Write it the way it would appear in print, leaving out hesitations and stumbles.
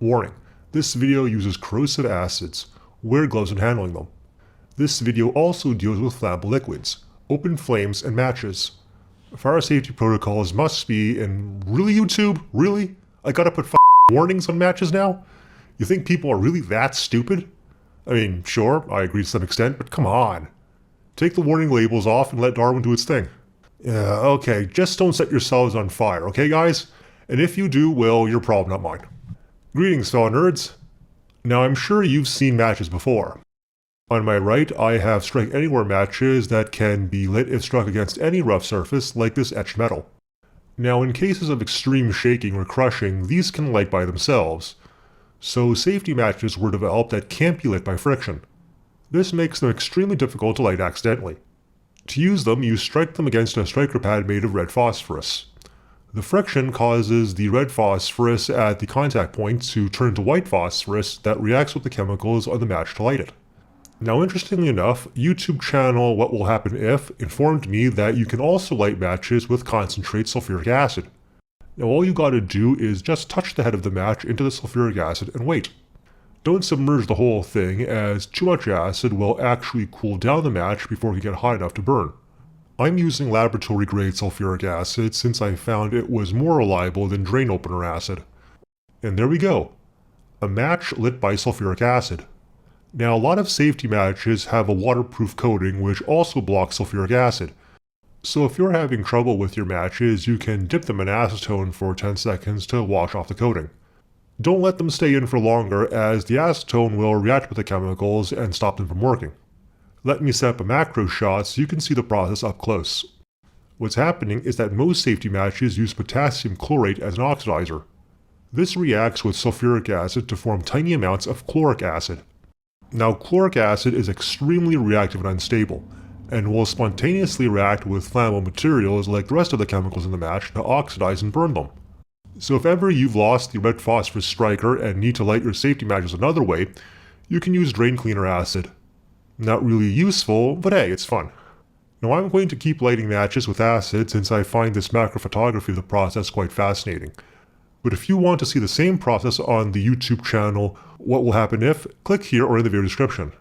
Warning, this video uses corrosive acids. Wear gloves when handling them. This video also deals with flammable liquids, open flames, and matches. Fire safety protocols must be, and really YouTube? Really? I gotta put warnings on matches now? You think people are really that stupid? I mean, sure, I agree to some extent, but come on. Take the warning labels off and let Darwin do its thing. Yeah, okay, just don't set yourselves on fire, okay guys? And if you do, well, your problem, not mine. Greetings, fellow nerds. Now I'm sure you've seen matches before. On my right, I have strike anywhere matches that can be lit if struck against any rough surface like this etched metal. Now in cases of extreme shaking or crushing, these can light by themselves. So safety matches were developed that can't be lit by friction. This makes them extremely difficult to light accidentally. To use them, you strike them against a striker pad made of red phosphorus. The friction causes the red phosphorus at the contact point to turn to white phosphorus that reacts with the chemicals on the match to light it. Now interestingly enough, YouTube channel What Will Happen If informed me that you can also light matches with concentrate sulfuric acid. Now all you gotta do is just touch the head of the match into the sulfuric acid and wait. Don't submerge the whole thing, as too much acid will actually cool down the match before it can get hot enough to burn. I'm using laboratory grade sulfuric acid since I found it was more reliable than drain opener acid. And there we go. A match lit by sulfuric acid. Now a lot of safety matches have a waterproof coating which also blocks sulfuric acid. So if you're having trouble with your matches, you can dip them in acetone for 10 seconds to wash off the coating. Don't let them stay in for longer, as the acetone will react with the chemicals and stop them from working. Let me set up a macro shot so you can see the process up close. What's happening is that most safety matches use potassium chlorate as an oxidizer. This reacts with sulfuric acid to form tiny amounts of chloric acid. Now chloric acid is extremely reactive and unstable, and will spontaneously react with flammable materials like the rest of the chemicals in the match to oxidize and burn them. So if ever you've lost the red phosphorus striker and need to light your safety matches another way, you can use drain cleaner acid. Not really useful, but hey, it's fun. Now I'm going to keep lighting matches with acid since I find this macro photography of the process quite fascinating. But if you want to see the same process on the YouTube channel What Will Happen If, click here or in the video description.